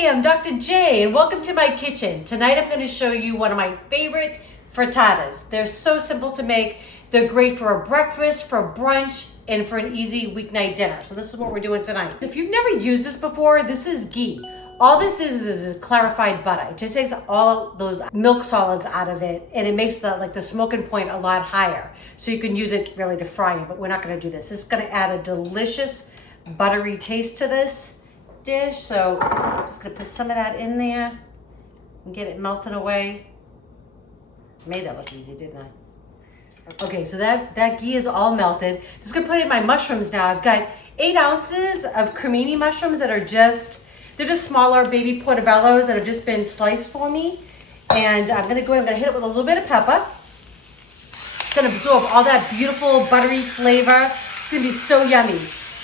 Hey, I'm Dr. J and welcome to my kitchen. Tonight I'm going to show you one of my favorite frittatas. They're so simple to make. They're great for a breakfast, for a brunch, and for an easy weeknight dinner. So this is what we're doing tonight. If you've never used this before, this is ghee. All this is clarified butter. It just takes all those milk solids out of it and it makes the smoking point a lot higher. So you can use it really to fry it, but we're not going to do this. This is going to add a delicious buttery taste to this dish. So I'm just going to put some of that in there and get it melting away. Made that look easy, didn't I? Okay, so that ghee is all melted. Just going to put in my mushrooms now. I've got 8 ounces of cremini mushrooms that are they're just smaller baby portobellos that have just been sliced for me. And I'm gonna hit it with a little bit of pepper. It's gonna absorb all that beautiful buttery flavor. It's gonna be so yummy.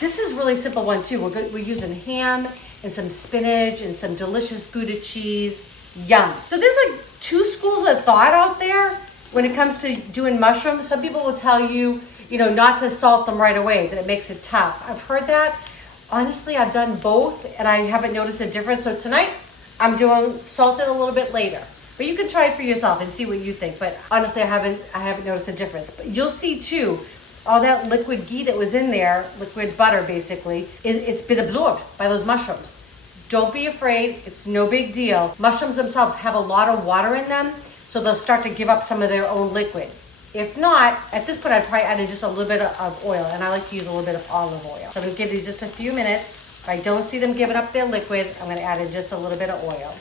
This is really simple one too. We're using ham and some spinach and some delicious Gouda cheese. Yum. So there's like 2 schools of thought out there when it comes to doing mushrooms. Some people will tell you, not to salt them right away, that it makes it tough. I've heard that. Honestly, I've done both and I haven't noticed a difference. So tonight I'm doing salted a little bit later, but you can try it for yourself and see what you think. But honestly, I haven't noticed a difference. But you'll see too, all that liquid ghee that was in there, liquid butter basically, it's been absorbed by those mushrooms. Don't be afraid, it's no big deal. Mushrooms themselves have a lot of water in them, so they'll start to give up some of their own liquid. If not, at this point, I'd probably add in just a little bit of oil, and I like to use a little bit of olive oil. So I'm gonna give these just a few minutes. If I don't see them giving up their liquid, I'm gonna add in just a little bit of oil.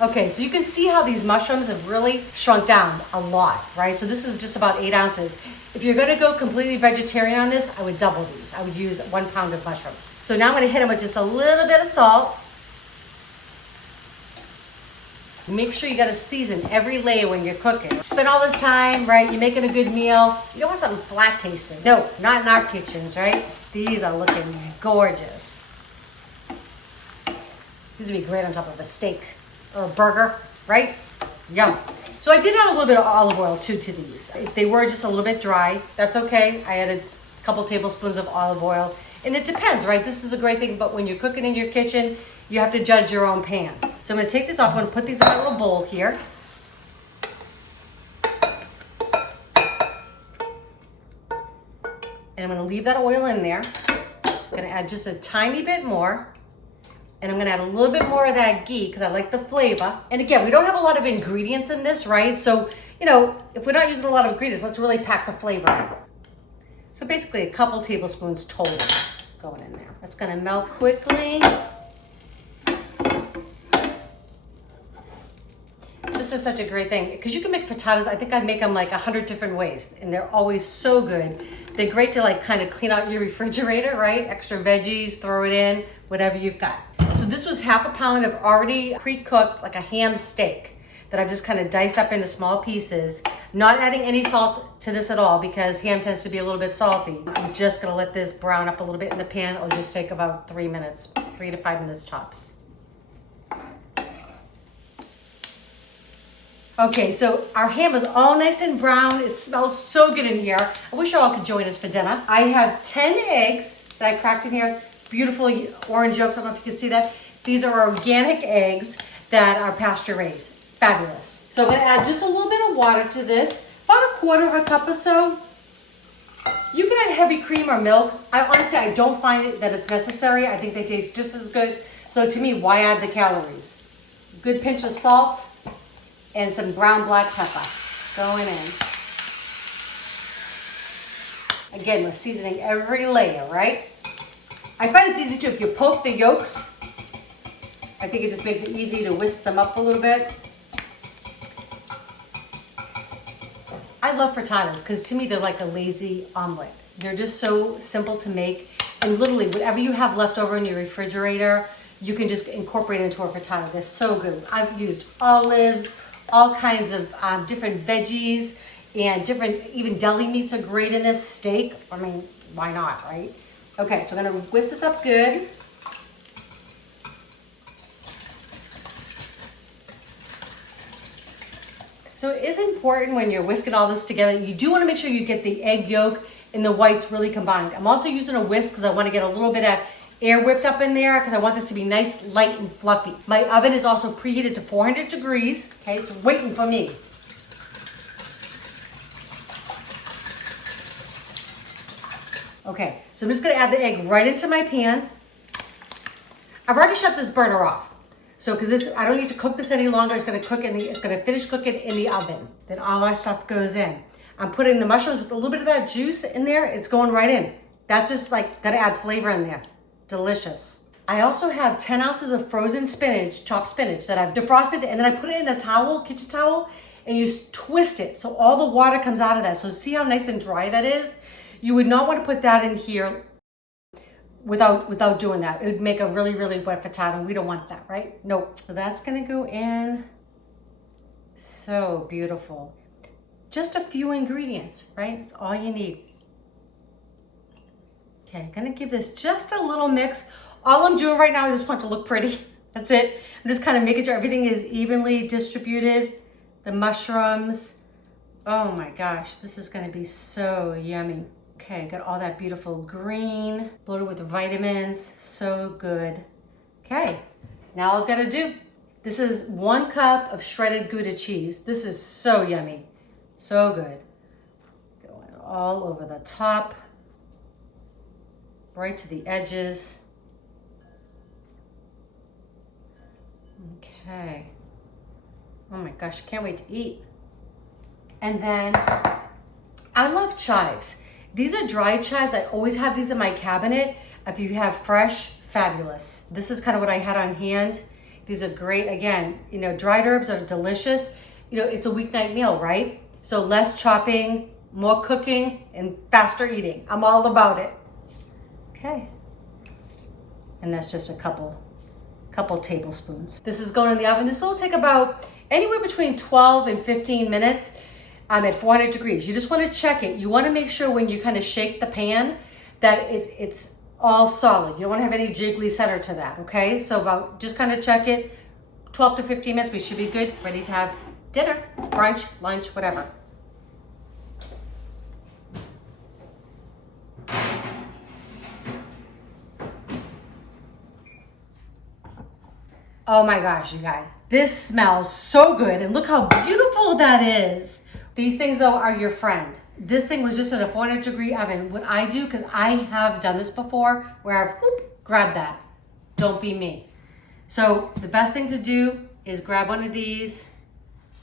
Okay, so you can see how these mushrooms have really shrunk down a lot, right? So this is just about 8 ounces. If you're gonna go completely vegetarian on this, I would double these. I would use 1 pound of mushrooms. So now I'm gonna hit them with just a little bit of salt. Make sure you gotta season every layer when you're cooking. Spend all this time, right? You're making a good meal. You don't want something flat tasting. No, not in our kitchens, right? These are looking gorgeous. These would be great on top of a steak or a burger, right? Yum. So I did add a little bit of olive oil too to these. If they were just a little bit dry, that's okay. I added a couple tablespoons of olive oil. And it depends, right? This is the great thing, but when you're cooking in your kitchen, you have to judge your own pan. So I'm gonna take this off, I'm gonna put these in my little bowl here. And I'm gonna leave that oil in there. I'm gonna add just a tiny bit more. And I'm gonna add a little bit more of that ghee because I like the flavor. And again, we don't have a lot of ingredients in this, right? So, if we're not using a lot of ingredients, let's really pack the flavor in. So basically a couple tablespoons total going in there. That's gonna melt quickly. This is such a great thing because you can make frittatas. I think I make them like 100 different ways and they're always so good. They're great to kind of clean out your refrigerator, right? Extra veggies, throw it in, whatever you've got. So this was 1/2 pound of already pre-cooked, like a ham steak that I've just kind of diced up into small pieces. Not adding any salt to this at all because ham tends to be a little bit salty. I'm just gonna let this brown up a little bit in the pan. It'll just take about 3 minutes, 3 to 5 minutes tops. Okay, so our ham is all nice and brown. It smells so good in here. I wish you all could join us for dinner. I have 10 eggs that I cracked in here. Beautiful orange yolks. I don't know if you can see that. These are organic eggs that are pasture raised. Fabulous. So I'm gonna add just a little bit of water to this, about 1/4 cup or so. You can add heavy cream or milk. Honestly, I don't find that it's necessary. I think they taste just as good. So to me, why add the calories? Good pinch of salt. And some ground black pepper going in. Again, we're seasoning every layer, right? I find it's easy too. If you poke the yolks, I think it just makes it easy to whisk them up a little bit. I love frittatas because to me they're like a lazy omelet. They're just so simple to make. And literally, whatever you have left over in your refrigerator, you can just incorporate into a frittata. They're so good. I've used olives, all kinds of different veggies and even deli meats are great in this. Steak, I mean, why not, right? Okay, so I'm gonna whisk this up good. So it is important when you're whisking all this together, you do wanna make sure you get the egg yolk and the whites really combined. I'm also using a whisk because I wanna get a little bit of air whipped up in there because I want this to be nice, light, and fluffy. My oven is also preheated to 400 degrees. Okay, it's waiting for me. Okay, so I'm just gonna add the egg right into my pan. I've already shut this burner off. So, because this, I don't need to cook this any longer. It's gonna finish cooking in the oven. Then all our stuff goes in. I'm putting the mushrooms with a little bit of that juice in there. It's going right in. That's just like, gotta add flavor in there. Delicious. I also have 10 ounces of frozen spinach, chopped spinach that I've defrosted, and then I put it in a towel, kitchen towel, and you twist it so all the water comes out of that. So see how nice and dry that is? You would not want to put that in here without doing that. It would make a really, really wet frittata, and we don't want that, right? Nope. So that's gonna go in. So beautiful. Just a few ingredients, right? That's all you need. Okay, gonna give this just a little mix. All I'm doing right now is just want to look pretty. That's it. I'm just kind of making sure everything is evenly distributed. The mushrooms. Oh my gosh, this is gonna be so yummy. Okay, got all that beautiful green, loaded with vitamins, so good. Okay, now all I've gotta do, this is 1 cup of shredded Gouda cheese. This is so yummy, so good. Going all over the top, right to the edges. Okay. Oh my gosh, can't wait to eat. And then, I love chives. These are dried chives. I always have these in my cabinet. If you have fresh, fabulous. This is kind of what I had on hand. These are great. Again, you know, dried herbs are delicious. You know, it's a weeknight meal, right? So less chopping, more cooking, and faster eating. I'm all about it. Okay. And that's just a couple tablespoons. This is going in the oven. This will take about anywhere between 12 and 15 minutes. I'm at 400 degrees. You just want to check it. You want to make sure when you kind of shake the pan that it's all solid. You don't want to have any jiggly center to that, okay? So just kind of check it. 12 to 15 minutes, we should be good, ready to have dinner, brunch, lunch, whatever. Oh my gosh, you guys. This smells so good, and look how beautiful that is. These things, though, are your friend. This thing was just in a 400-degree oven. What I do, because I have done this before, where I've grabbed that. Don't be me. So the best thing to do is grab one of these,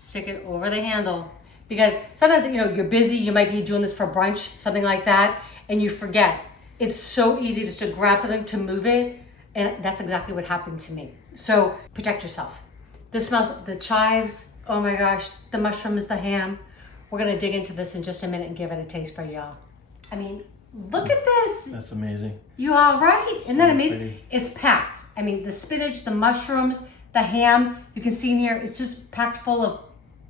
stick it over the handle. Because sometimes, you know, you're busy, you might be doing this for brunch, something like that, and you forget. It's so easy just to grab something to move it, and that's exactly what happened to me. So protect yourself. This smells, the chives, oh my gosh, the mushrooms, the ham. We're gonna dig into this in just a minute and give it a taste for y'all. I mean, look at this. That's amazing. You all right? Isn't that amazing? Pretty. It's packed. I mean, the spinach, the mushrooms, the ham, you can see in here, it's just packed full of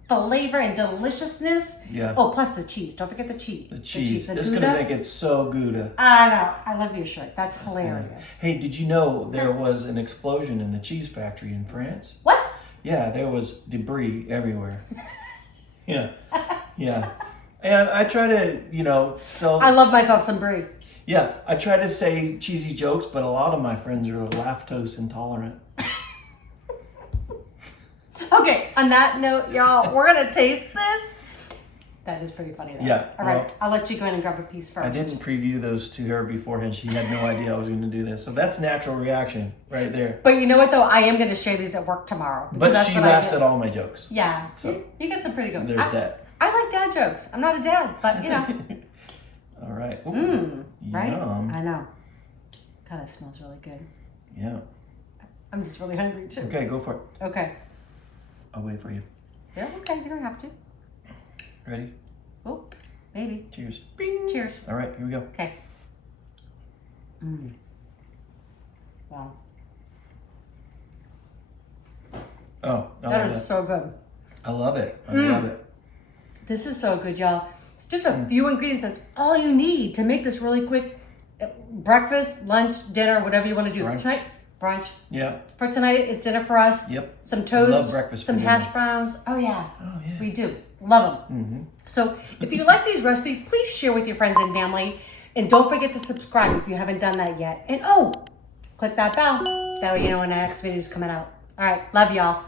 flavor and deliciousness. Yeah. Oh, plus the cheese. Don't forget the cheese. The cheese. The It's Gouda. gonna make it so Gouda. I know. I love your shirt. That's hilarious. Hey, did you know there was an explosion in the cheese factory in France? What? Yeah, there was debris everywhere. Yeah. Yeah. And I try to, you know, I love myself some brie. Yeah, I try to say cheesy jokes, but a lot of my friends are lactose intolerant. Okay, on that note, y'all, we're gonna taste this. That is pretty funny though. Yeah, All right, well, I'll let you go in and grab a piece first. I didn't preview those to her beforehand. She had no idea I was going to do this. So that's natural reaction right there. But you know what though? I am gonna share these at work tomorrow. But that's she what I laughs do. at all my jokes. Yeah, So, you get some pretty good ones. There's that. I like dad jokes. I'm not a dad, but you know. All right. Ooh, Right? yum. I know. God, that smells really good. Yeah. I'm just really hungry too. Okay, go for it. Okay. I'll wait for you. Yeah, okay, you don't have to. Ready? Oh, maybe. Cheers. Bing. Cheers. All right, here we go. Okay. Wow. Oh, I That love is it. so good. I love it. I love it. This is so good, y'all. Just a few ingredients. That's all you need to make this really quick breakfast, lunch, dinner, whatever you want to do. Brunch. For tonight, brunch. Yeah. For tonight, it's dinner for us. Yep. Some toast, love breakfast some for hash dinner. browns. Oh yeah. Oh, yeah. We do. Love them. Mm-hmm. So if you like these recipes, please share with your friends and family. And don't forget to subscribe if you haven't done that yet. And click that bell. That way you know when our next video is coming out. All right, love y'all.